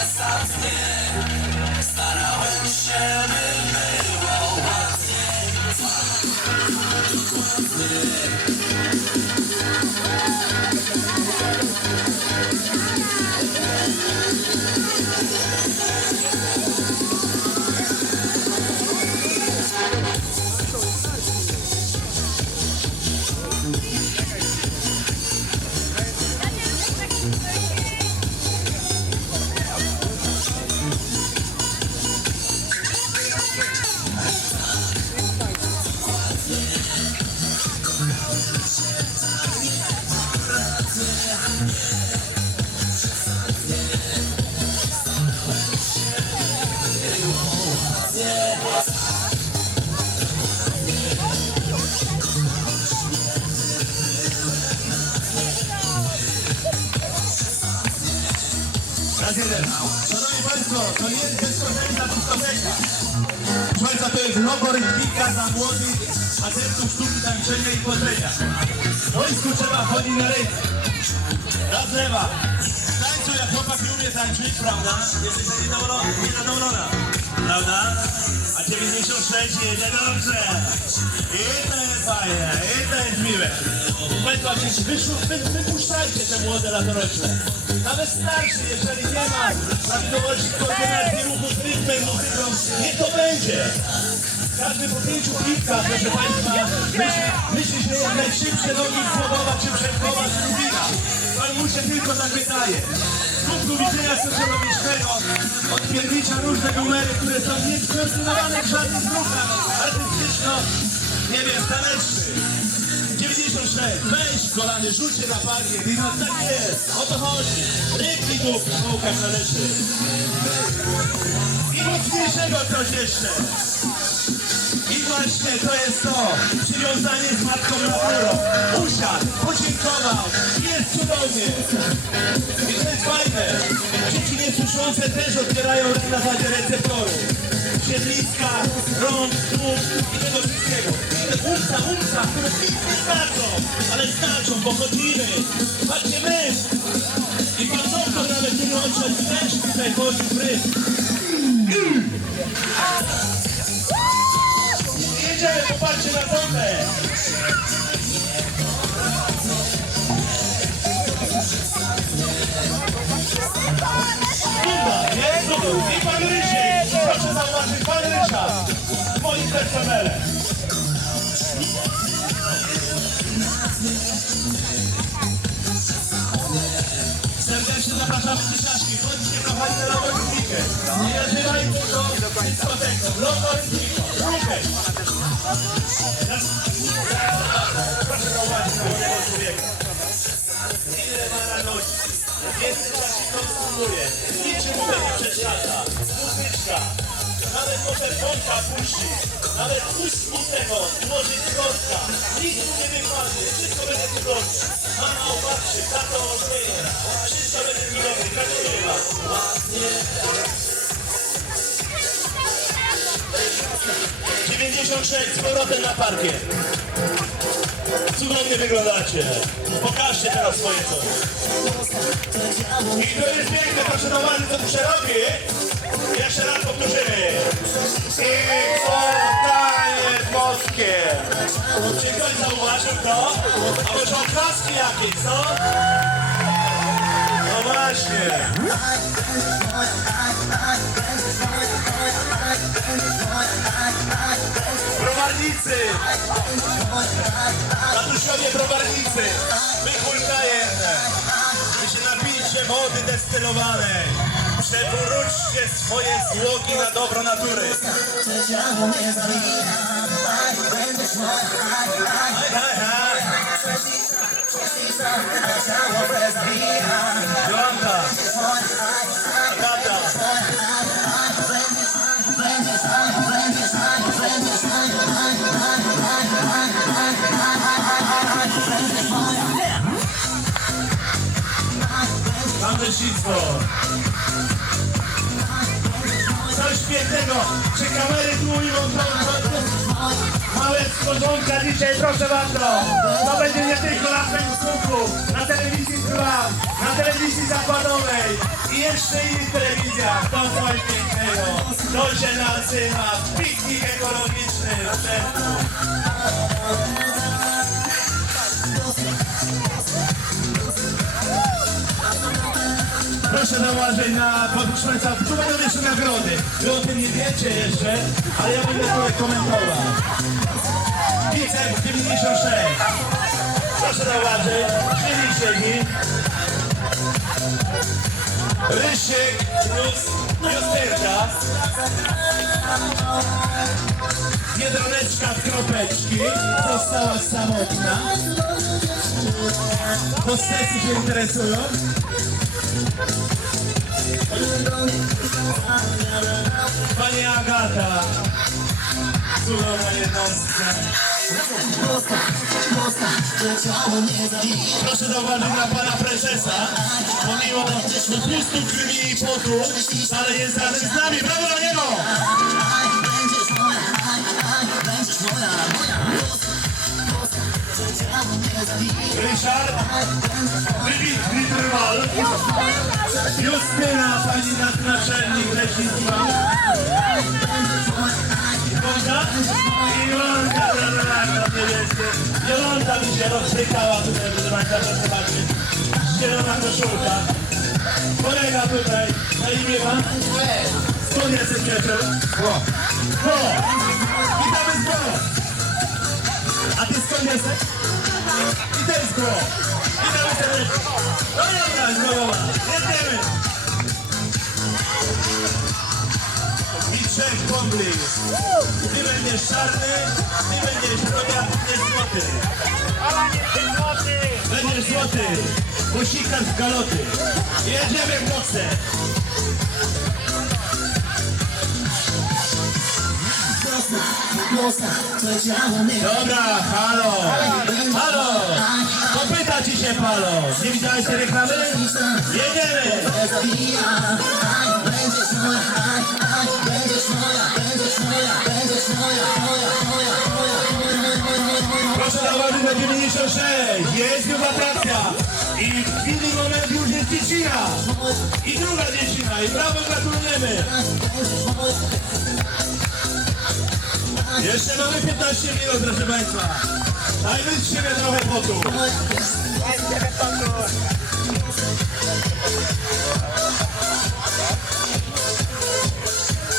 przesadnie Starałem się, Raz jeden. Szanowni Państwo, to nie jest bezpośrednia dyskoteka. Proszę Państwa, to jest logo rytmika dla młodych adeptów sztuki tańczenia i potrzenia. W wojsku trzeba chodzić na rytm. Raz lewa. Tańcu jak chłopak nie umie tańczyć, prawda? Jesteś niezadowolona. Prawda? A 96 jedzie dobrze. I to jest fajne, i to jest miłe. Państwo, wy, wypuszczajcie te młode latorośle. Nawet starszy, jeżeli nie ma prawidłowości koordynacji ruchu z rytmem, muzyką, niech to będzie. Każdy po pięciu piwkach, proszę Państwa, myśli, że jak najszybsze nogi składować, czy przemkowa, czy. Pan mu się tylko tak wydaje. Z punktu widzenia socjologicznego odpiernicza różne numery, które są nieskoordynowane w żadnych ruchach artystyczno, nie wiem, tanecznych. 96, weź kolany, rzućcie na parkiet i no tak jest, o to chodzi. Rybki tu w kołkach należy. I mocniejszego coś jeszcze. Właśnie to jest to, przywiązanie z matką naturą. Usiadł, podziękował, jest cudownie. I to jest fajne. Dzieci niesłyszące też otwierają na zasadzie receptorów. Siedliska, rąk, nóg i tego wszystkiego. Umca, umca, które nic nie znaczą, ale znaczą, bo chodzimy. Patrzcie my. I pan doktor nawet nie odszedł też tutaj chodził w rytm. Jedziemy, popatrzcie na fotę. Dumna, nie? Dumna. I pan Rysiek. Proszę zauważyć, pan Rysia. W moim personelem. Serdecznie zapraszamy Szaszki. Chodźcie kochani na logorytmikę. Nie nazywajcie Ile ma radości. Więcej czas się konsumuje. Niczym mu nie przeszkadza. Muzyczka. Nawet może kąta puści. Nawet puść smutnego. Ułoży kostka. Nic mu nie wypadnie. Wszystko będzie cudownie. Mama opatrzy. Tato ożeje. Wszystko będzie. Ładnie. 96 z powrotem na parkiet. Cudownie wyglądacie. Pokażcie teraz swoje coś. I to jest piękne, proszę zauważyć, co tu robi. Jeszcze raz powtórzymy. I spotkanie boskie. Czy ktoś zauważył to? A może oklaski jakieś, co? Właśnie. Browarnicy! Tatusiowie browarnicy! My hultajemy! Wy się napijcie wody destylowanej! Przewróćcie swoje złogi na dobro natury! Jolanta. Agata. Mam lecznictwo. Coś pięknego. Czy kamery tu mówią to? Stworzonka dzisiaj, proszę bardzo. To będzie nie tylko na Facebooku, na telewizji Trwam, na telewizji zakładowej i jeszcze innych telewizjach. To coś pięknego. To się nazywa piknik ekologiczny. Proszę zauważyć na Państwa, tu będą jeszcze nagrody. Wy o tym nie wiecie jeszcze, ale ja będę to komentował. Picek 96. Proszę zauważyć, siedzi siedzi. Rysiek plus Justerka. Biedroneczka w kropeczki. Została samotna. Hostesy się interesują. Pani Agata. Cudowna jednostka. Proszę zauważyć na pana prezesa, pomimo pustu krwi i potu, ale jest razem z nami. Brawo dla niego! Ryszard, wybitny rywal, Justyna, pani nadnaczelnik leśnictwa. Jolanta? I Jolanta, Jolanta, mi się rozsykała tutaj, proszę Państwa, proszę zobaczyć. Zielona koszulka. Kolega tutaj, na imię Pan? Skąd jesteś przyjaciel? Bo. Bo. Witamy z Bo. A Ty skąd jesteś? I to jest Bo. Witamy serdecznie. No dobra, znowu. Jedziemy. I trzech kąbli. Ty będziesz czarny, ty będziesz bo sikasz w galoty. Jedziemy w nocy. Dobra, halo, halo, popyta ci się palo. Nie widziałeś tej reklamy? Jedziemy. Na 96, jest już atrakcja i w chwili moment już jest dziecina i druga dziecina i brawo gratulujemy. Jeszcze mamy 15 minut proszę Państwa. Dajmy z siebie trochę potu.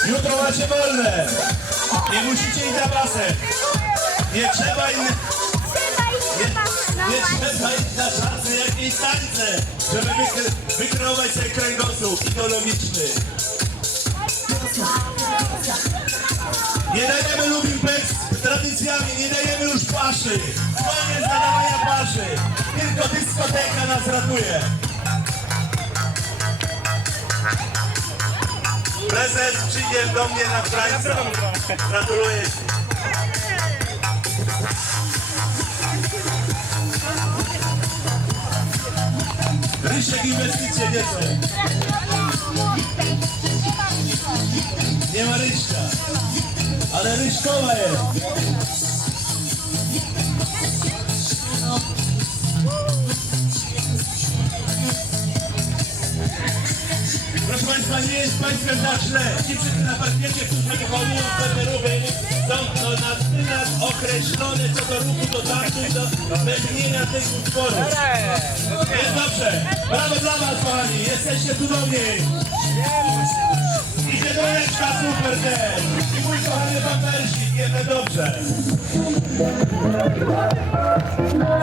Jutro macie wolne. Nie musicie iść na basen. Nie trzeba innych trzeba iść na czasy jakieś tańce, żeby wykre, wykreować sobie kręgosłup ideologiczny. Nie dajemy lubim peks tradycjami, nie dajemy już paszy. Koniec nadawania paszy. Tylko dyskoteka nas ratuje. Prezes przyjdzie do mnie na Frańca. Gratuluję ci. Nie ma Ryśka. Ale Ryśkowa jest. Proszę Państwa, nie jest Państwem za źle. Ci wszyscy na parkiecie, którzy wykonują pewne ruchy, są to na stylach określone co do ruchu, do taktu do brzmienia tych utworów. Jest dobrze. Brawo dla Was, kochani. Jesteście cudowni. Idzie do Leszka, super też. I mój kochany Persik, jedzie dobrze.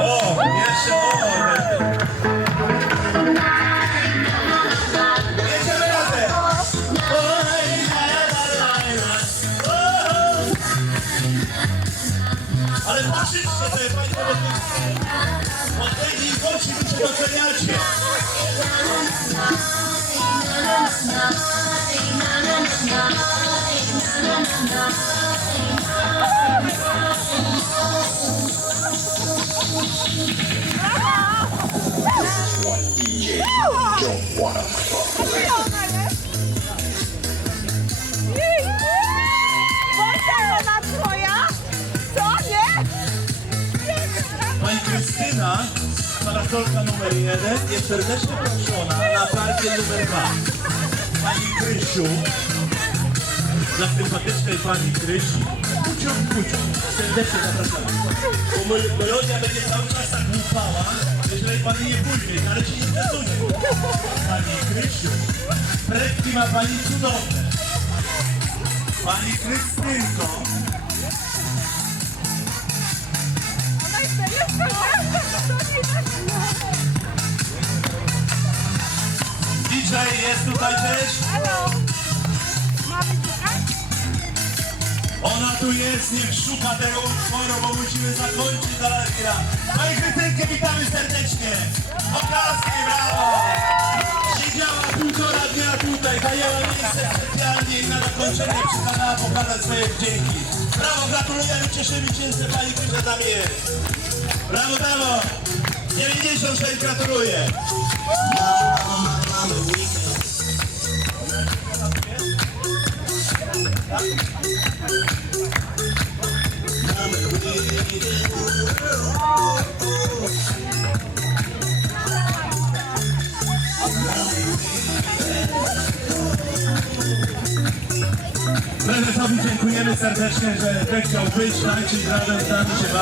O, jeszcze o. doceniacie. Wojtek, parasolka numer jeden, jest serdecznie proszona na partię numer dwa. Pani Krysiu, dla sympatycznej Pani Krysi, kucią, kucią, serdecznie zapraszamy. Bo mel- melodia będzie cały czas tak łupała, jeżeli Pani nie pójdzie, ale się nie zdecyduje. Pani Krysiu, fretki ma Pani cudowne. Pani Krystynko, DJ jest tutaj też. Halo. Mamy? Ona tu jest, niech szuka tego utworu, bo musimy zakończyć zaraz gra. Pani Krystynkę witamy serdecznie. Oklaski, brawo! Siedziała półtora dnia tutaj, zajęła miejsce specjalnie i na zakończenie przykazała pokazać swoje wdzięki. Brawo, gratulujemy, cieszymy się, że Pani Krysia tam jest. Brawo, brawo! 96 gratuluję. Prezesowi dziękujemy serdecznie, że zechciał być, tańczyć razem z nami się bawić.